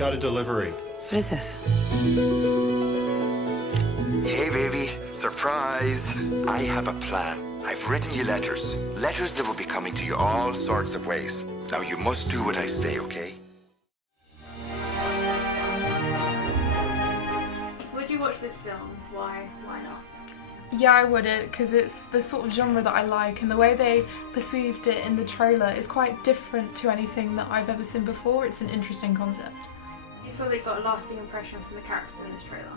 Got a delivery. What is this? Hey, baby. Surprise. I have a plan. I've written you letters. Letters that will be coming to you all sorts of ways. Now, you must do what I say, okay? Would you watch this film? Why? Why not? Yeah, I would, because it's the sort of genre that I like, and the way they perceived it in the trailer is quite different to anything that I've ever seen before. It's an interesting concept. Do you feel they got a lasting impression from the characters in this trailer?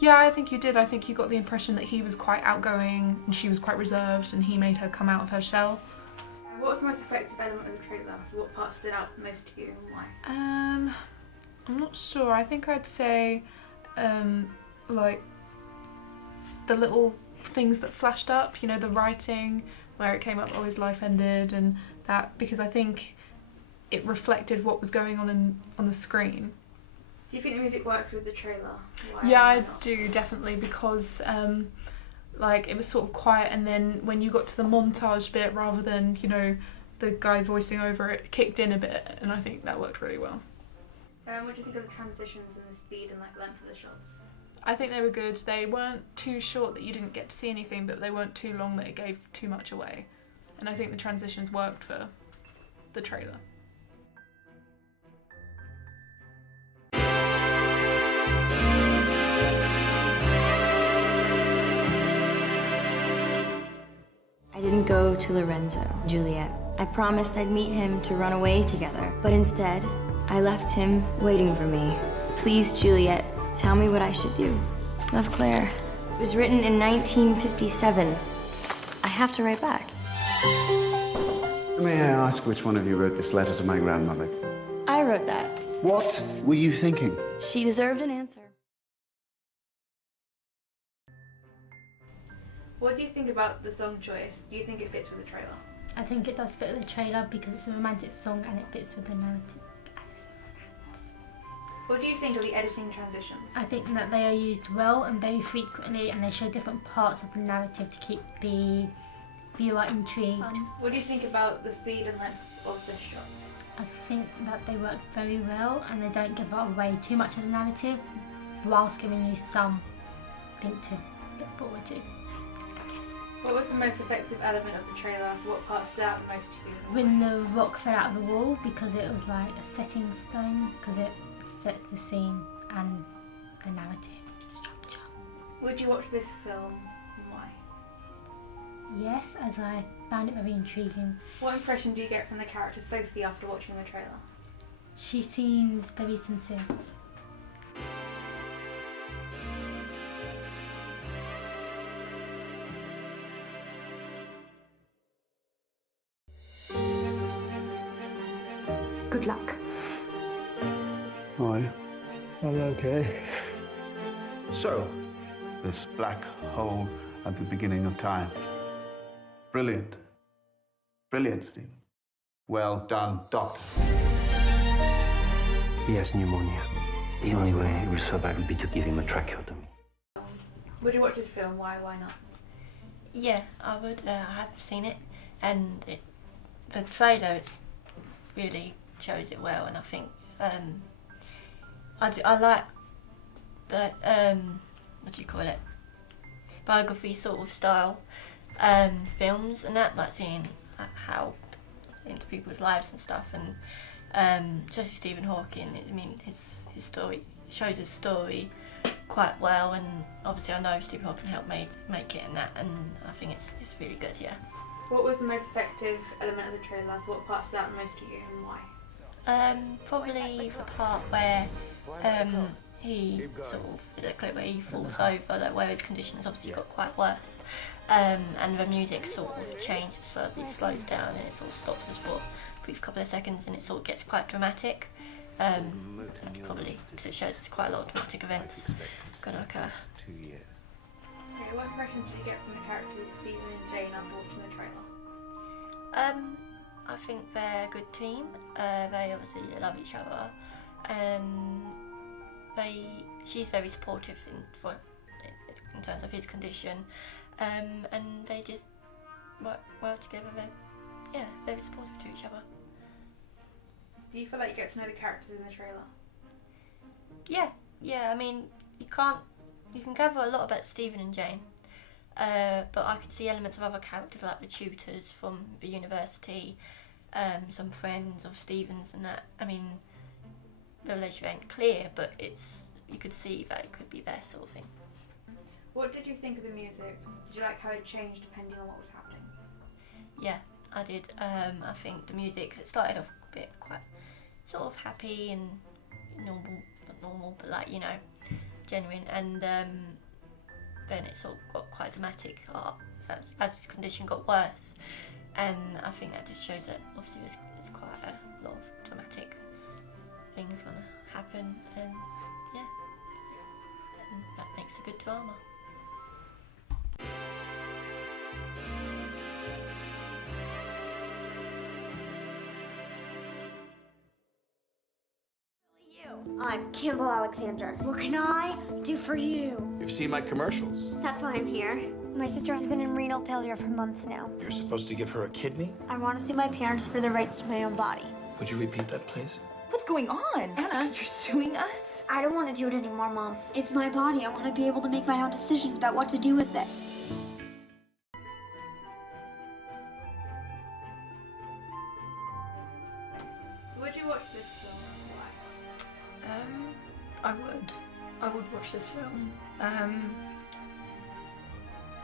Yeah, I think you did. I think you got the impression that he was quite outgoing and she was quite reserved, and he made her come out of her shell. What was the most effective element of the trailer? So what part stood out most to you and why? I'm not sure. I think I'd say, like, the little things that flashed up, you know, the writing, where it came up, oh, his life ended, and that, because I think it reflected what was going on the screen. Do you think the music worked with the trailer? Yeah, I do, definitely, because like, it was sort of quiet, and then when you got to the montage bit, rather than, you know, the guy voicing over it, kicked in a bit, and I think that worked really well. What do you think of the transitions and the speed and like length of the shots? I think they were good. They weren't too short that you didn't get to see anything, but they weren't too long that it gave too much away. And I think the transitions worked for the trailer. I didn't go to Lorenzo, Juliet. I promised I'd meet him to run away together, but instead, I left him waiting for me. Please, Juliet, tell me what I should do. Love, Claire. It was written in 1957. I have to write back. May I ask which one of you wrote this letter to my grandmother? I wrote that. What were you thinking? She deserved an answer. What do you think about the song choice? Do you think it fits with the trailer? I think it does fit with the trailer because it's a romantic song and it fits with the narrative. As it's a romance. What do you think of the editing transitions? I think that they are used well and very frequently, and they show different parts of the narrative to keep the viewer intrigued. What do you think about the speed and length of the shot? I think that they work very well and they don't give away too much of the narrative whilst giving you something to look forward to. What was the most effective element of the trailer? So what part stood out most to you? When the rock fell out of the wall, because it was like a setting stone, because it sets the scene and the narrative structure. Would you watch this film and why? Yes, as I found it very intriguing. What impression do you get from the character Sophie after watching the trailer? She seems very sincere. Good luck. Why? I'm okay. So, this black hole at the beginning of time. Brilliant. Brilliant, Stephen. Well done, Doctor. He has pneumonia. The only way he will survive will be to give him a tracheotomy. Would you watch this film? Why not? Yeah, I would. I have seen it, and the trailer really shows it well, and I think I like the what do you call it, biography sort of style films and that, like seeing how into people's lives and stuff, and especially Stephen Hawking. I mean, his story shows his story quite well, and obviously I know Stephen Hawking helped make it and that, and I think it's really good. Yeah. What was the most effective element of the trailer? So what part stood out most to you and why? Probably the part where he sort of, the clip where he falls over, like where his conditions obviously got quite worse, and the music sort of changes, suddenly slows down and it sort of stops us for a brief couple of seconds, and it sort of gets quite dramatic. That's probably because it shows us quite a lot of dramatic events going to occur. Okay, what impression did you get from the characters Stephen and Jane after watching the trailer? I think they're a good team. They obviously love each other. She's very supportive in terms of his condition, and they just work well together. They're very supportive to each other. Do you feel like you get to know the characters in the trailer? Yeah. I mean, you can gather a lot about Stephen and Jane, but I could see elements of other characters like the tutors from the university, some friends of Stephen's and that. I mean, the relationship ain't clear, but you could see that it could be there sort of thing. What did you think of the music? Did you like how it changed depending on what was happening? Yeah, I did. I think the music, 'cause it started off a bit quite sort of happy and normal, not normal, but like, you know, genuine, and then it sort of got quite dramatic as his condition got worse, and I think that just shows that obviously there's quite a lot of dramatic things gonna happen, and yeah, and that makes a good drama. I'm Campbell Alexander. What can I do for you? You've seen my commercials. That's why I'm here. My sister has been in renal failure for months now. You're supposed to give her a kidney? I want to sue my parents for the rights to my own body. Would you repeat that, please? What's going on? Anna, you're suing us? I don't want to do it anymore, Mom. It's my body. I want to be able to make my own decisions about what to do with it. Would you watch this film? Why? I would watch this film.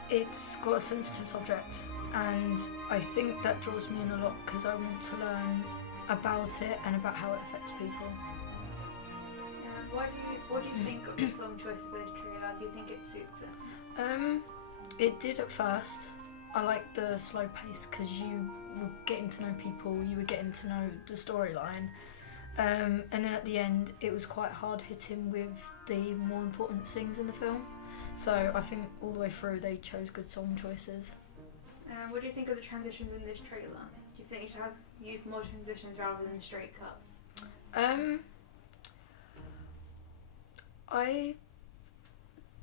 It's got a sensitive subject, and I think that draws me in a lot because I want to learn about it and about how it affects people. What do you think of the song choice for this trailer? Do you think it suits it? It did at first. I liked the slow pace because you were getting to know people, you were getting to know the storyline. And then at the end, it was quite hard hitting with the more important things in the film. So I think all the way through they chose good song choices. What do you think of the transitions in this trailer? Do you think you should have used more transitions rather than straight cuts?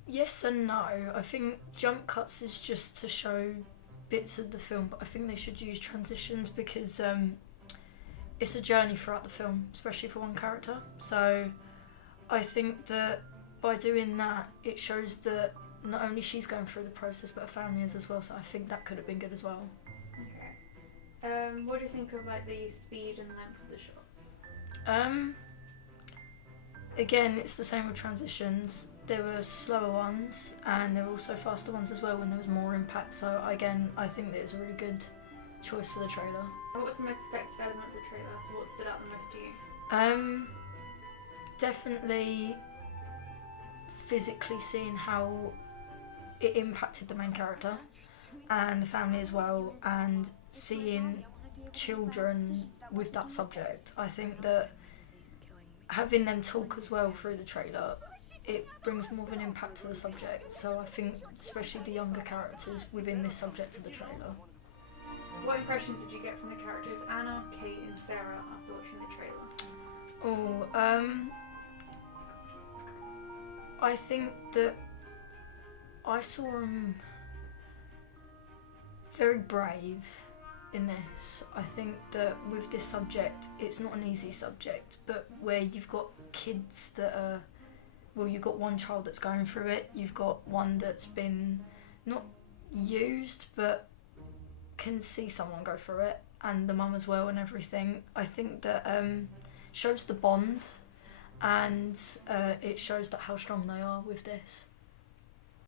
Yes and no. I think jump cuts is just to show bits of the film, but I think they should use transitions because it's a journey throughout the film, especially for one character. So I think that by doing that, it shows that not only she's going through the process, but her family is as well. So I think that could have been good as well. Okay. What do you think of like the speed and length of the shots? Again, it's the same with transitions. There were slower ones, and there were also faster ones as well when there was more impact. So again, I think that it's a really good choice for the trailer. What was the most effective element of the trailer? So what stood out the most to you? Definitely physically seeing how it impacted the main character and the family as well, and seeing children with that subject. I think that having them talk as well through the trailer, it brings more of an impact to the subject. So I think especially the younger characters within this subject of the trailer. What impressions did you get from the characters Anna, Kate and Sarah after watching the trailer? I think that I saw them very brave in this. I think that with this subject, it's not an easy subject, but where you've got kids that are, well, you've got one child that's going through it, you've got one that's been not used, but can see someone go through it, and the mum as well and everything. I think that shows the bond, and it shows that how strong they are with this.